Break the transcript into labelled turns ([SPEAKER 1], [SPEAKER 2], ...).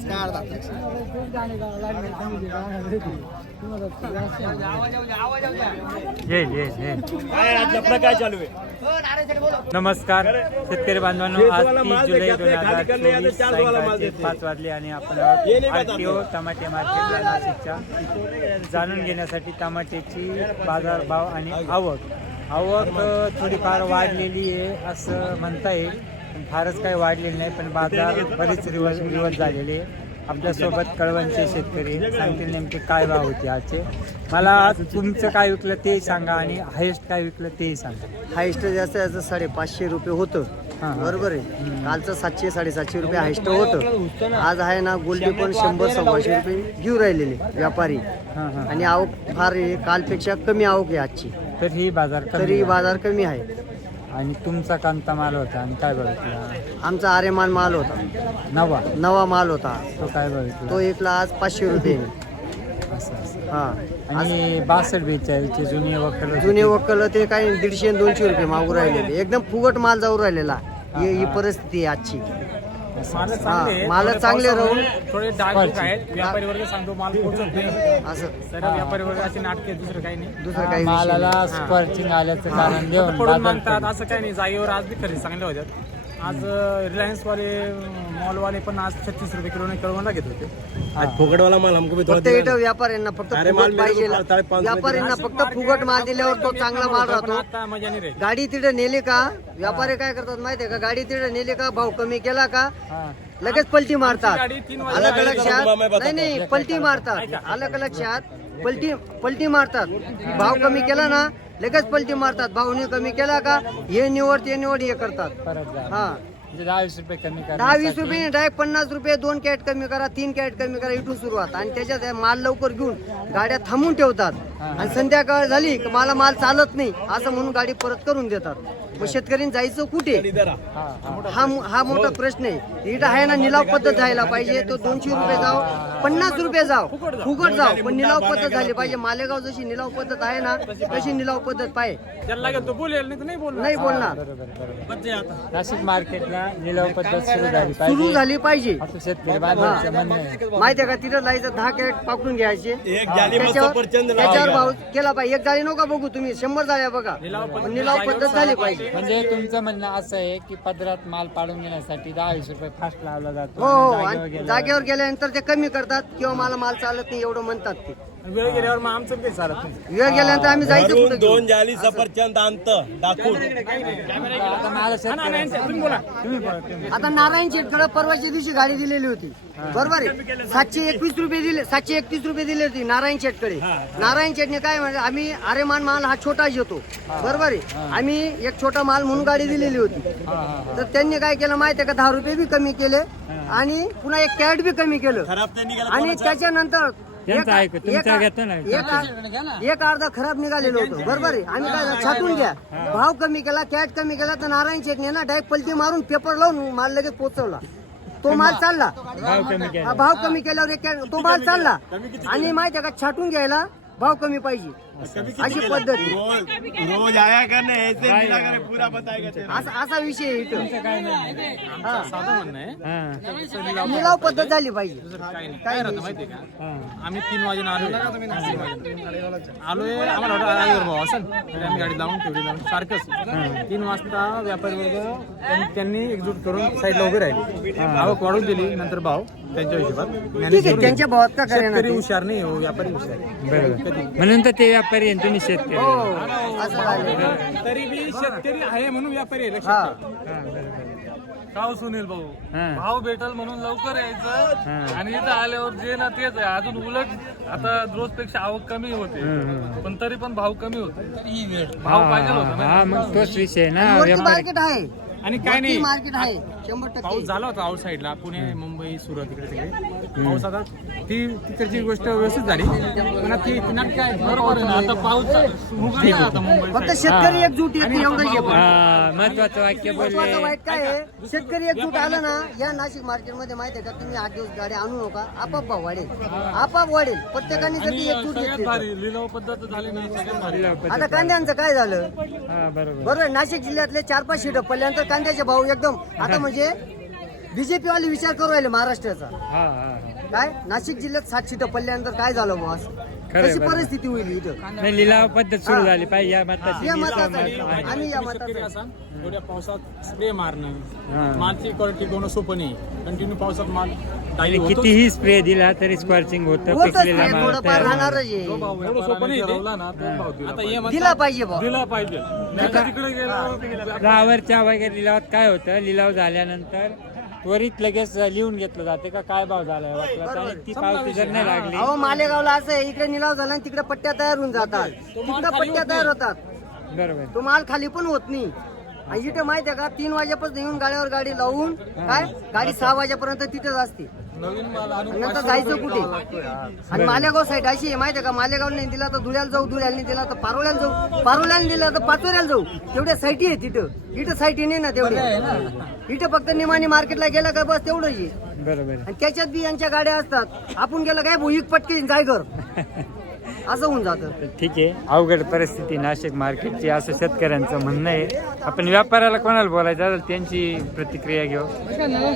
[SPEAKER 1] काय चालू आहे? नमस्कार शेतकरी बांधवांनो, आज 30 जुलै 2024 सायंकाळचे 5 वाजले आणि आपण आरटीओ टमाटे मार्केटला नाशिकच्या जाणून घेण्यासाठी टमाट्याची बाजारभाव आणि आवक थोडीफार वाढलेली आहे असं म्हणता येईल. फारच काही वाढलेली नाही, पण बाजार बरेच रिवर्स झालेले आहे. आपल्यासोबत कळवणचे शेतकरी सांगतील नेमके काय भाव होते आजचे. मला तुमचं काय विकलं ते सांगा आणि हायेस्ट काय विकलं तेही सांगा.
[SPEAKER 2] हायस्ट जास्त याचं 550 रुपये होतं. बरोबर आहे. कालचं 700 750 रुपये हायस्ट होतं. आज आहे ना गोल्डी पण 100-125 रुपये घेऊ राहिलेले व्यापारी. आणि आवक फार आहे, कालपेक्षा कमी आवक आहे आजची.
[SPEAKER 1] तरी
[SPEAKER 2] बाजार कमी आहे.
[SPEAKER 1] आणि तुमचा कोणता माल होता आणि काय बघितला?
[SPEAKER 2] आमचा आरेमान माल होता, नवा माल होता.
[SPEAKER 1] तो काय बघितला?
[SPEAKER 2] तो एकला आज 500 रुपये.
[SPEAKER 1] असं
[SPEAKER 2] हा.
[SPEAKER 1] आणि 62-42
[SPEAKER 2] जुने वक्कल ते काही 150-200 रुपये मागू राहिलेले. एकदम फुगट माल जाऊ राहिलेला. ही परिस्थिती आहे आजची. माल चांगले राहून
[SPEAKER 3] थोडे डाग आहेत. व्यापारी वर्ग सांगतो माल पोहोचत नाही
[SPEAKER 2] असं.
[SPEAKER 3] तर व्यापारी वर्गाची नाटके, दुसरं काही नाही.
[SPEAKER 2] दुसरं काही
[SPEAKER 1] मालाला स्पर्चिंग आल्याचं कारण देऊन
[SPEAKER 3] पडून मागतात असं काही नाही. जागेवर आज बी खरेदी चांगल्या होत्यात. आज रिलायन्स वाले मॉलवाले पण आज 36 रुपये किलोने कळवणला घेत होते.
[SPEAKER 2] फुगटवाला माल फक्त इथं व्यापाऱ्यांना फक्त फुगट पाहिजे. व्यापाऱ्यांना फक्त फुगट माल दिल्यावर तो चांगला माल राहतो.
[SPEAKER 3] आता मजा नाही रे.
[SPEAKER 2] गाडी तिथे नेली का व्यापारी काय करतात माहितीये का? गाडी तिथे नेली का भाव कमी केला का लगेच पलटी मारतात. आलं का लक्षात? नाही पलटी मारतात. आलं का लक्षात? पलटी मारतात. भाव कमी केला ना लगेच पलटी मारतात. भावने कमी केला का हे निवड हे करतात. हा
[SPEAKER 1] 10-20 रुपये कमी करा.
[SPEAKER 2] 10-20 रुपये डायरेक्ट 50 रुपये 2 कॅरेट कमी करा, 3 कॅरेट कमी करा, इथून सुरुवात. आणि त्याच्यात माल लवकर घेऊन गाड्या थांबून ठेवतात. आणि संध्याकाळ झाली की मला माल चालत नाही असं म्हणून गाडी परत करून देतात. मग शेतकऱ्यांनी जायचं कुठे? हा मोठा प्रश्न आहे. इथं आहे ना निलाव पद्धत जायला पाहिजे. तो 200 रुपये जाव, 50 रुपये जाव, फुकट जाव, पण निलाव पद्धत झाली पाहिजे. मालेगाव जशी निलाव पद्धत आहे ना तशी निलाव पद्धत पाहिजे. नाही बोलणार.
[SPEAKER 1] नाशिक मार्केटला निलाव पद्धत
[SPEAKER 2] सुरू झाली पाहिजे.
[SPEAKER 1] शेतकरी बांधवांचं म्हणणं आहे.
[SPEAKER 2] माहितीये का? तिथं जायचं 10 कॅरेट पाकडून घ्यायचे, त्याच्यावर भाव केला पाहिजे. एक जाळी नका बघू तुम्ही, 100 जाळ्या बघा. निलाव पद्धत झाली पाहिजे.
[SPEAKER 1] म्हणजे तुमचं म्हणणं असं आहे की पदरात माल पाडून घेण्यासाठी 10-20 रुपये फास्ट लावला जातो.
[SPEAKER 2] हो, जागेवर गेल्यानंतर ते कमी करतात किंवा मला माल चालत नाही एवढं म्हणतात ते.
[SPEAKER 3] वेळ गेल्यावर मग आमचं काही चालत नाही.
[SPEAKER 2] वेळ गेल्यानंतर आम्ही जायचं कुठे?
[SPEAKER 4] 2 जाली सफरचंद आणत दाखवून.
[SPEAKER 2] आता नारायण शेटकडे परवाच्या दिवशी गाडी दिलेली होती. बरोबर आहे. 721 रुपये दिले, 731 रुपये दिले होते नारायण शेटकडे. नारायण शेटने काय म्हणलं, आम्ही आरेमान माल हा छोटा येतो. बरोबर आहे. आम्ही एक छोटा माल म्हणून गाडी दिलेली होती. तर त्यांनी काय केलं माहिती आहे का? 10 रुपये बी कमी केले आणि पुन्हा एक कॅरेट बी कमी केलं. आणि त्याच्यानंतर एक अर्धा खराब निघालेलं होतं. बरोबर आहे. आम्ही काय छाटून घ्या, भाव कमी केला, कॅट कमी केला, तर नारायण शेटने ना डायरेक्ट पलटी मारून पेपर लावून माल लगेच पोहोचवला. तो माल चालला. भाव कमी केल्यावर एक तो माल चालला. आणि माहिती आहे का? छाटून घ्यायला भाव कमी पाहिजे अशी पद्धत.
[SPEAKER 4] रोज आया करणे ऐसे मिला करे पूरा बताएगा.
[SPEAKER 2] असा विषय आहे इथं.
[SPEAKER 3] साधं म्हणणं आहे.
[SPEAKER 2] निलाव पद्धत झाली पाहिजे.
[SPEAKER 3] काय राहतं माहितीये का? आम्ही 3 वाजून आलोय. आम्हाला भाव असेल तर आम्ही गाडी लावून ठेवली सारखंच. 3 वाजता व्यापारी वर्ग त्यांनी एकजूट करून साईडला उभे राहिले. आवक वाढून दिली, नंतर भाव त्यांच्या हिशोबात.
[SPEAKER 2] त्यांच्या भावात का
[SPEAKER 3] शेतकरी हुशार नाही हो, व्यापारी हुशार.
[SPEAKER 1] म्हणून तर ते व्यापारी आणि तुम्ही शेतकरी.
[SPEAKER 3] तरी बी शेतकरी आहे म्हणून व्यापारी आहे.
[SPEAKER 5] काव सुनील भाऊ, भाव भेटल म्हणून लवकर यायचं आणि इथं आल्यावर जे ना तेच आहे. अजून उलट आता रोजपेक्षा आवक कमी होते, पण तरी पण भाव कमी होते. भाव पाहिजे होता.
[SPEAKER 1] मग तोच विषय ना.
[SPEAKER 2] मार्केट आहे
[SPEAKER 3] आणि काय नाही,
[SPEAKER 2] मार्केट आहे 100%.
[SPEAKER 3] पाऊस झाला होता आउट साईडला, पुणे मुंबई सुरत इकडे तिकडे पाऊस. आता तिकडची गोष्ट व्यवस्थित झाली. काय बरोबर आहे. आता पाऊस आता मुंबई
[SPEAKER 2] फक्त शेतकरी एकजूट येते एवढं.
[SPEAKER 1] महत्वाचं वाक्य
[SPEAKER 2] महत्वाचं वाईट काय आहे? शेतकरी एकजूट आलं ना या नाशिक मार्केटमध्ये, माहिती आहे का? तुम्ही 8 दिवस गाडी आणू नका, आपाप भाव वाढेल, आपाप वाढेल. प्रत्येकाने जर एकजूट घेतली.
[SPEAKER 5] लिलाव पद्धत झाली ना सगळ्यात भारी.
[SPEAKER 2] आता कांद्यांचं काय झालं?
[SPEAKER 1] बरोबर.
[SPEAKER 2] बरोबर. नाशिक जिल्ह्यातले 4-5 शीट पडल्यानंतर कांद्याचे भाव एकदम आता म्हणजे बीजेपी वाले विचार करू राहिले महाराष्ट्राचा.
[SPEAKER 1] हा हा
[SPEAKER 2] काय नाशिक जिल्ह्यात 7 सीटं पडल्यानंतर काय झालं बॉस,
[SPEAKER 1] खरंय,
[SPEAKER 2] कशी
[SPEAKER 1] बरोबर.
[SPEAKER 2] परिस्थिती होईल इथं.
[SPEAKER 1] नाही लिलाव पद्धत सुरू झाली पाहिजे या मताची
[SPEAKER 2] या
[SPEAKER 1] मी
[SPEAKER 2] मताचा
[SPEAKER 1] सहमत आहे.
[SPEAKER 2] आम्ही या मताचा
[SPEAKER 3] एवढ्या पावसात स्प्रे
[SPEAKER 1] हा.
[SPEAKER 3] मारणं, मालची क्वालिटी टिकवणं सोपं नाही. कंटिन्यू पावसात माल
[SPEAKER 1] आणि कितीही स्प्रे दिला तरी स्कॉर्चिंग होतं,
[SPEAKER 2] होतच
[SPEAKER 1] पिकलेला
[SPEAKER 2] नाही,
[SPEAKER 1] माल
[SPEAKER 2] थोडंफार
[SPEAKER 1] तयार होतो.
[SPEAKER 2] राहणारच आहे.
[SPEAKER 3] एवढं सोपं नाही ते.
[SPEAKER 5] ठरवला ना तो भाव दिला
[SPEAKER 3] आता हे म्हणतात-
[SPEAKER 2] दिला पाहिजे बॉ.
[SPEAKER 5] दिला पाहिजे नाही तर तिकडे गेलो
[SPEAKER 1] फ्लावरच्या वगैरे लिलावात काय होतं, लिलाव झाल्यानंतर त्वरित लगेच लिहून घेतलं जाते का काय भाव झाला वाटलं आणि ती पावती जर नाही लागली
[SPEAKER 2] अहो मालेगावला असं आहे, इकडे निलाव झाला आणि तिकडे पट्ट्या तयार होऊन जातात, तिकडे पट्ट्या तयार होतात,
[SPEAKER 1] बरोबर
[SPEAKER 2] तो माल खाली पण होत नाही. आणि इथे माहिती आहे का 3 वाजेपासून येऊन गाड्यावर गाडी लावून काय गाडी 6 वाजेपर्यंत तिथेच असते.
[SPEAKER 5] नवीन माल आणून
[SPEAKER 2] आणि नंतर जायचं कुठे. आणि मालेगाव साईड अशी आहे माहिती आहे का, मालेगाव नाही दिला तर धुळ्याला जाऊ, धुळ्याला नाही दिला तर पारोळ्याला जाऊ, पारोळ्याला दिला तर पाचोऱ्याला जाऊ. तेवढ्या साईटी आहे तिथं, इथं साईटी नाही ना तेवढे. इथं फक्त निमाणी मार्केटला गेला का बस तेवढं आहे.
[SPEAKER 1] बरोबर
[SPEAKER 2] आणि त्याच्यात बी यांच्या गाड्या असतात, आपण गेलं काय भुईक पटकी जाय घर असं होऊन जातं.
[SPEAKER 1] ठीक आहे. अवघड परिस्थिती नाशिक मार्केटची असं शेतकऱ्यांचं म्हणणं आहे. आपण व्यापाऱ्याला कोणाला बोलायचं त्यांची प्रतिक्रिया घेऊ.